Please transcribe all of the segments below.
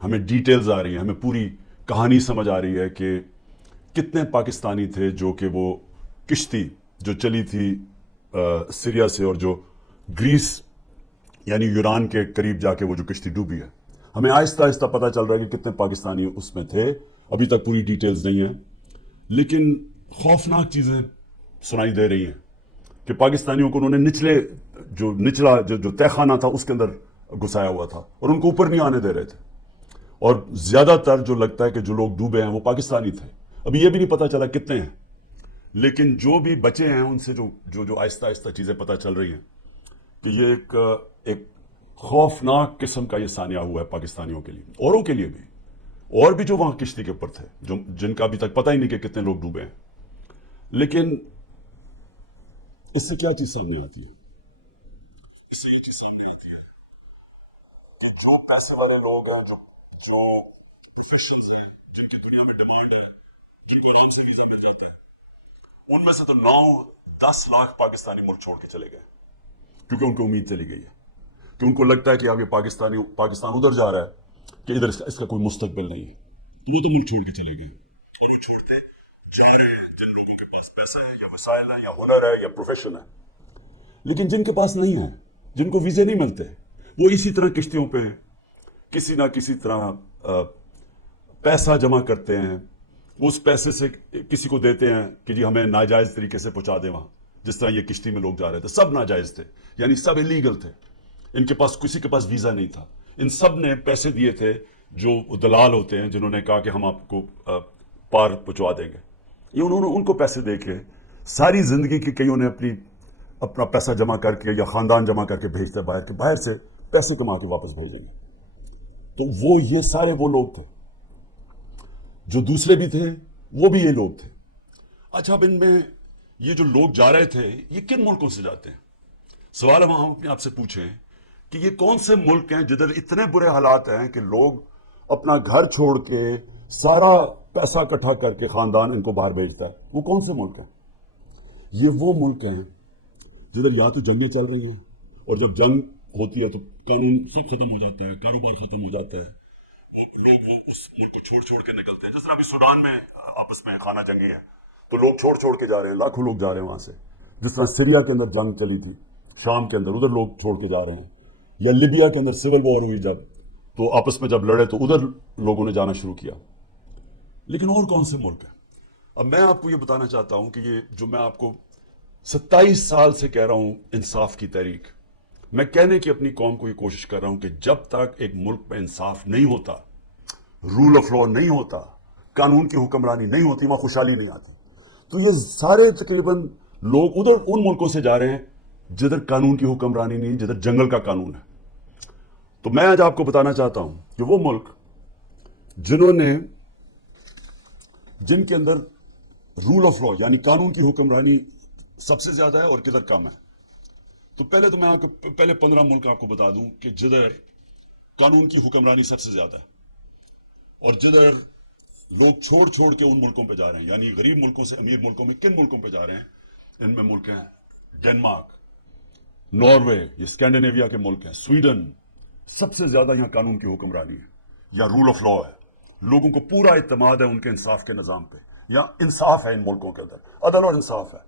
ہمیں ڈیٹیلز آ رہی ہیں, ہمیں پوری کہانی سمجھ آ رہی ہے کہ کتنے پاکستانی تھے جو کہ وہ کشتی جو چلی تھی سیریا سے, اور جو گریس یعنی یونان کے قریب جا کے وہ جو کشتی ڈوبی ہے, ہمیں آہستہ آہستہ پتہ چل رہا ہے کہ کتنے پاکستانی اس میں تھے. ابھی تک پوری ڈیٹیلز نہیں ہیں, لیکن خوفناک چیزیں سنائی دے رہی ہیں کہ پاکستانیوں کو انہوں نے نچلا جو تہ خانہ تھا اس کے اندر گھسایا ہوا تھا, اور ان کو اوپر نہیں آنے دے رہے تھے. اور زیادہ تر جو لگتا ہے کہ جو لوگ ڈوبے ہیں وہ پاکستانی تھے. ابھی یہ بھی نہیں پتہ چلا کتنے ہیں, لیکن جو بھی بچے ہیں ان سے جو آہستہ آہستہ چیزیں پتہ چل رہی ہیں کہ یہ ایک خوفناک قسم کا یہ سانیہ ہوا ہے پاکستانیوں کے لیے, اوروں کے لیے بھی, اور بھی جو وہاں کشتی کے اوپر تھے جن کا ابھی تک پتہ ہی نہیں کہ کتنے لوگ ڈوبے ہیں. لیکن اس سے کیا چیز سامنے آتی ہے؟ اس سے یہ چیز سامنے آتی ہے کہ جو پیسے والے لوگ ہیں, جو پروفیشنز ہیں, جن کی دنیا میں ڈیمانڈ ہے, جن کو آرام سے ویزا مل جاتا ہے, ان میں سے تو 9-10 لاکھ پاکستانی ملک چھوڑ کے چلے گئے, کیونکہ ان کو امید چلی گئی ہے کہ ان کو لگتا ہے کہ اب یہ پاکستان ادھر جا رہا ہے کہ ادھر اس کا کوئی مستقبل نہیں ہے, تو وہ تو ملک چھوڑ کے چلے گئے. اور وہ چھوڑتے جا رہے ہیں جن لوگوں کے پاس پیسہ ہے, یا وسائل ہے, یا ہنر ہے, یا پروفیشن ہے. لیکن جن کے پاس نہیں ہے, جن کو ویزے نہیں ملتے, وہ اسی طرح کشتیوں پہ کسی نہ کسی طرح پیسہ جمع کرتے ہیں. اس پیسے سے کسی کو دیتے ہیں کہ جی ہمیں ناجائز طریقے سے پہنچا دیں وہاں, جس طرح یہ کشتی میں لوگ جا رہے تھے سب ناجائز تھے, یعنی سب الیگل تھے. ان کے پاس کسی کے پاس ویزا نہیں تھا. ان سب نے پیسے دیے تھے, جو دلال ہوتے ہیں جنہوں نے کہا کہ ہم آپ کو پار پہنچوا دیں گے. یہ انہوں نے ان کو پیسے دے کے ساری زندگی کی کئیوں نے اپنا پیسہ جمع کر کے یا خاندان جمع کر کے بھیجتے باہر سے پیسے کما کے واپس بھیجیں گے. تو یہ سارے وہ لوگ تھے. جو دوسرے بھی تھے وہ بھی یہ لوگ تھے. اچھا, اب ان میں یہ جو لوگ جا رہے تھے یہ کن ملکوں سے جاتے ہیں؟ سوال ہم اپنے آپ سے پوچھیں کہ یہ کون سے ملک ہیں جدھر اتنے برے حالات ہیں کہ لوگ اپنا گھر چھوڑ کے سارا پیسہ اکٹھا کر کے خاندان ان کو باہر بھیجتا ہے. وہ کون سے ملک ہیں؟ یہ وہ ملک ہیں جدھر یا تو جنگیں چل رہی ہیں, اور جب جنگ ہوتی ہے تو قانون سب ختم ہو جاتا ہے, کاروبار ختم ہو جاتا ہے, لوگ وہ اس ملک کو چھوڑ کے نکلتے ہیں. جس طرح ابھی سوڈان میں آپس میں خانہ جنگی ہے, تو لوگ چھوڑ کے جا رہے ہیں, لاکھوں لوگ جا رہے ہیں وہاں سے. جس طرح سیریا کے اندر جنگ چلی تھی, شام کے اندر, ادھر لوگ چھوڑ کے جا رہے ہیں. یا لیبیا کے اندر سول وار ہوئی جب, تو آپس میں جب لڑے تو ادھر لوگوں نے جانا شروع کیا. لیکن اور کون سے ملک ہیں؟ اب میں آپ کو یہ بتانا چاہتا ہوں کہ یہ جو میں آپ کو 27 سال سے کہہ رہا ہوں انصاف کی تحریک, میں کہنے کی اپنی قوم کو یہ کوشش کر رہا ہوں کہ جب تک ایک ملک میں انصاف نہیں ہوتا, رول آف لا نہیں ہوتا, قانون کی حکمرانی نہیں ہوتی, وہاں خوشحالی نہیں آتی. تو یہ سارے تقریباً لوگ ادھر ان ملکوں سے جا رہے ہیں جدھر قانون کی حکمرانی نہیں, جدھر جنگل کا قانون ہے. تو میں آج آپ کو بتانا چاہتا ہوں کہ وہ ملک جن کے اندر رول آف لا یعنی قانون کی حکمرانی سب سے زیادہ ہے اور کدھر کم ہے. تو پہلے تو میں آپ کو پہلے 15 ملک آپ کو بتا دوں کہ جدھر قانون کی حکمرانی سب سے زیادہ ہے, اور جدھر لوگ چھوڑ کے ان ملکوں پہ جا رہے ہیں, یعنی غریب ملکوں سے امیر ملکوں میں کن ملکوں پہ جا رہے ہیں؟ ان میں ملک ہیں ڈنمارک, ناروے, یہ اسکینڈینیویا کے ملک ہیں, سویڈن. سب سے زیادہ یہاں قانون کی حکمرانی ہے یا رول آف لا ہے. لوگوں کو پورا اعتماد ہے ان کے انصاف کے نظام پہ, یا انصاف ہے ان ملکوں کے اندر, عدل اور انصاف ہے.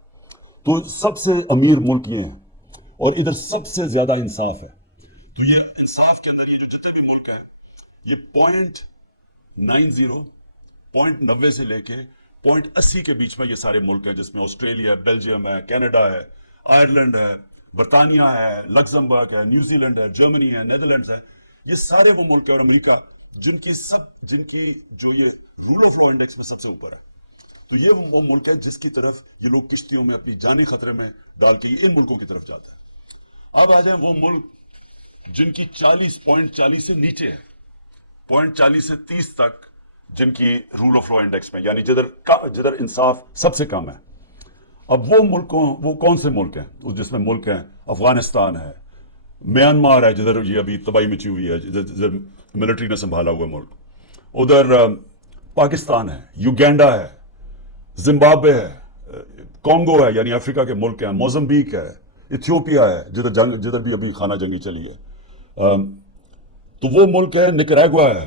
تو سب سے امیر ملک یہ ہیں, اور ادھر سب سے زیادہ انصاف ہے. تو یہ انصاف کے اندر یہ جو جتنے بھی ملک ہے, یہ 0.90 سے لے کے 0.80 کے بیچ میں یہ سارے ملک ہیں, جس میں آسٹریلیا ہے, بیلجیم ہے, کینیڈا ہے, آئرلینڈ ہے, برطانیہ ہے, لگزمبرگ ہے, نیوزی لینڈ ہے, جرمنی ہے, نیدرلینڈز ہے. یہ سارے وہ ملک ہیں, اور امریکہ, جن کی جو یہ رول آف لا انڈیکس میں سب سے اوپر ہے. تو یہ وہ ملک ہے جس کی طرف یہ لوگ کشتیوں میں اپنی جانی خطرے میں ڈال کے ان ملکوں کی طرف جاتا ہے. اب آ جائیں وہ ملک جن کی 40.40 سے نیچے ہے, 0.40 سے 30 تک, جن کی رول آف لا انڈیکس میں, یعنی جدھر انصاف سب سے کم ہے. اب وہ کون سے ملک ہیں؟ جس میں ملک ہیں افغانستان ہے, میانمار ہے جدھر یہ ابھی تباہی مچی ہوئی ہے, جدھر ملٹری نے سنبھالا ہوا ملک. ادھر پاکستان ہے, یوگینڈا ہے, زمبابوے ہے, کانگو ہے یعنی افریقہ کے ملک ہیں, موزمبیک ہے, ایتھیوپیا ہے جدھر بھی ابھی خانہ جنگی چلی ہے. تو وہ ملک ہے, نکراگوا ہے,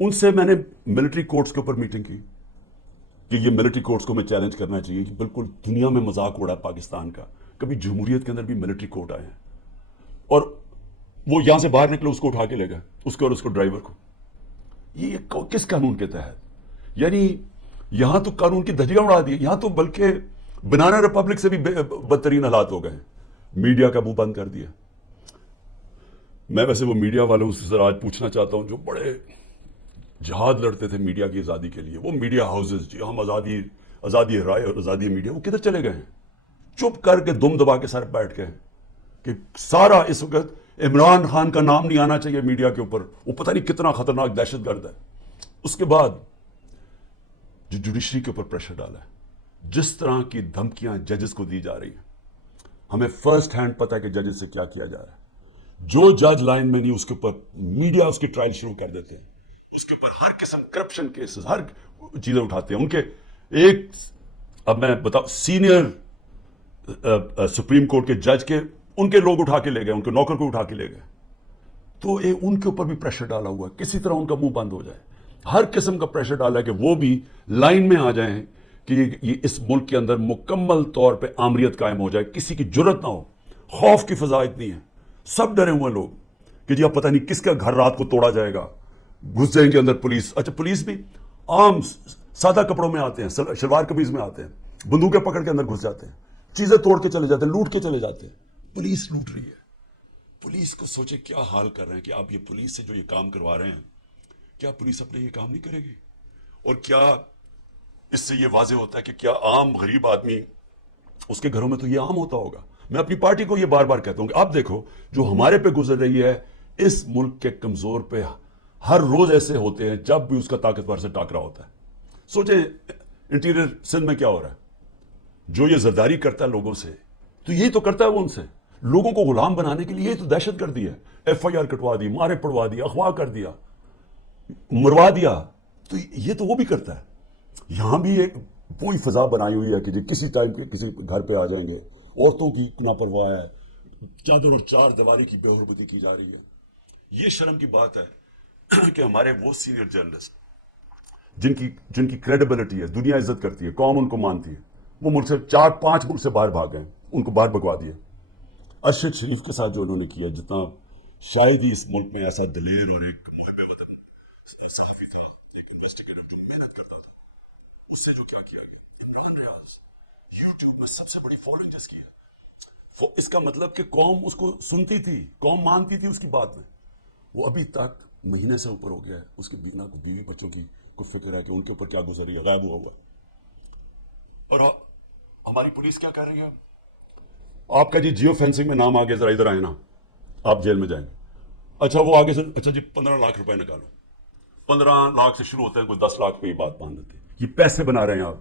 ان سے میں نے ملٹری کورٹس کے اوپر میٹنگ کی کہ یہ ملٹری کورٹس کو میں چیلنج کرنا چاہیے کہ بالکل دنیا میں مذاق اڑا پاکستان کا، کبھی جمہوریت کے اندر بھی ملٹری کورٹ آئے ہیں اور وہ یہاں سے باہر نکلے اس کو اٹھا کے لے گئے، اس کو اور اس کو ڈرائیور کو. یہ کس قانون کے تحت؟ یعنی یہاں تو قانون کی دھجیاں اڑا دی، یہاں تو بلکہ بنانا ریپبلک سے بھی بدترین حالات ہو گئے. میڈیا کا منہ بند کر دیا. میں ویسے وہ میڈیا والوں سے ذرا آج پوچھنا چاہتا ہوں جو بڑے جہاد لڑتے تھے میڈیا کی آزادی کے لیے، وہ میڈیا ہاؤسز جی ہم آزادی رائے اور آزادی میڈیا، وہ کدھر چلے گئے ہیں؟ چپ کر کے دم دبا کے سر بیٹھ گئے کہ سارا اس وقت عمران خان کا نام نہیں آنا چاہیے میڈیا کے اوپر، وہ پتہ نہیں کتنا خطرناک دہشت گرد ہے. اس کے بعد جو جوڈیشری کے اوپر پریشر ڈالا ہے، جس طرح کی دھمکیاں ججز کو دی جا رہی ہیں، ہمیں فرسٹ ہینڈ پتہ ہے کہ ججز سے کیا کیا جا رہا ہے. جو جج لائن میں نہیں اس کے اوپر میڈیا اس کی ٹرائل شروع کر دیتے ہیں، اس کے اوپر ہر قسم کرپشن کیسز ہر چیزیں اٹھاتے ہیں. ان کے ایک اب میں بتاؤں سینئر سپریم کورٹ کے جج کے ان کے لوگ اٹھا کے لے گئے، ان کے نوکر کو اٹھا کے لے گئے. تو ان کے اوپر بھی پریشر ڈالا ہوا ہے کسی طرح ان کا منہ بند ہو جائے. ہر قسم کا پریشر ڈالا ہے کہ وہ بھی لائن میں آ جائیں کہ یہ اس ملک کے اندر مکمل طور پہ آمریت قائم ہو جائے، کسی کی جرت نہ ہو. خوف کی فضا اتنی ہے، سب ڈرے ہوئے لوگ کہ جی اب پتہ نہیں کس کا گھر رات کو توڑا جائے گا. گھس جائیں گے اندر پولیس. اچھا پولیس بھی عام سادہ کپڑوں میں آتے ہیں، شلوار قمیض میں آتے ہیں، بندوقیں پکڑ کے اندر گھس جاتے ہیں، چیزیں توڑ کے چلے جاتے ہیں، لوٹ کے چلے جاتے ہیں. پولیس لوٹ رہی ہے. پولیس کو سوچے کیا حال کر رہے ہیں کہ آپ یہ پولیس سے جو یہ کام کروا رہے ہیں، کیا پولیس اپنے یہ کام نہیں کرے گی؟ اور کیا اس سے یہ واضح ہوتا ہے کہ کیا عام غریب آدمی اس کے گھروں میں تو یہ عام ہوتا ہوگا. میں اپنی پارٹی کو یہ بار بار کہتا ہوں کہ آپ دیکھو جو ہمارے پہ گزر رہی ہے، اس ملک کے کمزور پہ ہر روز ایسے ہوتے ہیں جب بھی اس کا طاقتور سے ٹاکرا ہوتا ہے. سوچیں انٹیریئر سندھ میں کیا ہو رہا ہے، جو یہ زرداری کرتا ہے لوگوں سے، تو یہی تو کرتا ہے وہ ان سے، لوگوں کو غلام بنانے کے لیے. یہ تو دہشت گردی ہے. ایف آئی آر کٹوا دی، مارے پڑوا دی، اغوا کر دیا، مروا دیا. تو یہ تو وہ بھی کرتا ہے. یہاں بھی ایک پوری فضا بنائی ہوئی ہے کہ جی کسی ٹائم کے کسی گھر پہ آ جائیں گے. عورتوں کی لاپرواہ ہے، چادر اور چار دیواری کی بے حرمتی کی جا رہی ہے. یہ شرم کی بات ہے کہ ہمارے وہ سینئر جرنلسٹ جن کی کریڈیبلٹی ہے، دنیا عزت کرتی ہے، قوم ان کو مانتی ہے، وہ ملک سے 4-5 ملک سے باہر بھاگ گئے، ان کو باہر بھگوا دیا. ارشد شریف کے ساتھ جو انہوں نے کیا، جتنا شاید ہی اس ملک میں ایسا دلیر اور ایک محب وطن صحافی تھا، ایک انویسٹیگیٹر جو محنت کرتا تھا، اس سے جو کیا کیا گیا. عمران ریاض یوٹیوب میں سب سے بڑی فالوئنگ جس کی ہے. اس کا مطلب کہ قوم اس کو سنتی تھی، قوم مانتی تھی اس کی بات میں. وہ ابھی تک مہینے سے اوپر ہو گیا ہے، اس کے بیوی بچوں کی کو فکر ہے کہ ان کے اوپر کیا گزر رہی ہے، غائب ہوا ہوا ہے. اور ہماری پولیس کیا کر رہی ہے؟ آپ کا جی جیو فینسنگ میں نام آگے ذرا ادھر آئے نا، آپ جیل میں جائیں گے. اچھا وہ آگے سے اچھا جی 15 لاکھ روپے نکالو. 15 لاکھ سے شروع ہوتے ہیں، کوئی 10 لاکھ پہ یہ بات باندھ دیتے ہیں. یہ پیسے بنا رہے ہیں آپ.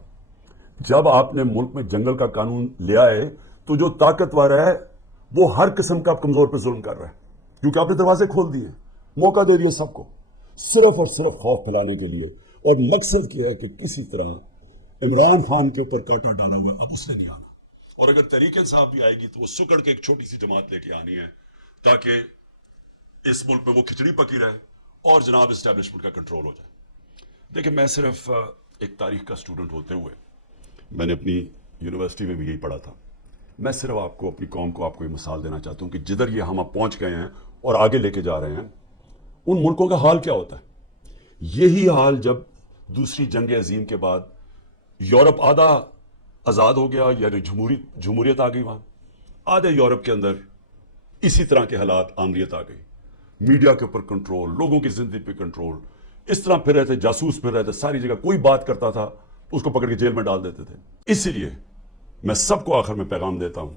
جب آپ نے ملک میں جنگل کا قانون لیا ہے تو جو طاقتور ہے وہ ہر قسم کا کمزور پہ ظلم کر رہا ہے، کیونکہ آپ نے دروازے کھول دیے، موقع دے دیا سب کو، صرف اور صرف خوف پھیلانے کے لیے. اور مقصد کیا ہے کہ کسی طرح عمران خان کے اوپر کاٹا ڈالا ہوا ہے، اب اس نے نہیں آنا. اور اگر تحریک انصاف بھی آئے گی تو وہ سکڑ کے ایک چھوٹی سی جماعت لے کے آنی ہے تاکہ اس ملک میں وہ کھچڑی پکی رہے اور جناب اسٹیبلشمنٹ کا کنٹرول ہو جائے. دیکھیں میں صرف ایک تاریخ کا اسٹوڈنٹ ہوتے ہوئے میں نے اپنی یونیورسٹی میں بھی یہی پڑھا تھا. میں صرف آپ کو اپنی قوم کو آپ کو یہ مثال دینا چاہتا ہوں کہ جدھر یہ ہم اب پہنچ گئے ہیں اور آگے لے کے جا رہے ہیں، ان ملکوں کا حال کیا ہوتا ہے. یہی حال جب دوسری جنگ عظیم کے بعد یورپ آدھا آزاد ہو گیا، یعنی جمہوریت آ گئی، وہاں آدھے یورپ کے اندر اسی طرح کے حالات، آمریت آ گئی، میڈیا کے اوپر کنٹرول، لوگوں کی زندگی پہ کنٹرول. اس طرح پھر رہے تھے، جاسوس پھر رہے تھے ساری جگہ، کوئی بات کرتا تھا اس کو پکڑ کے جیل میں ڈال دیتے تھے. اسی لیے میں سب کو آخر میں پیغام دیتا ہوں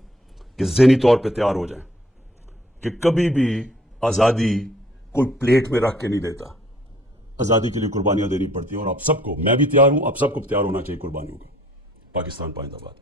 کہ ذہنی طور پہ تیار ہو جائیں کہ کبھی بھی آزادی کوئی پلیٹ میں رکھ کے نہیں دیتا. آزادی کے لیے قربانیاں دینی پڑتی ہیں، اور آپ سب کو، میں بھی تیار ہوں، آپ سب کو تیار ہونا چاہیے قربانیوں کا. پاکستان پائندہ باد.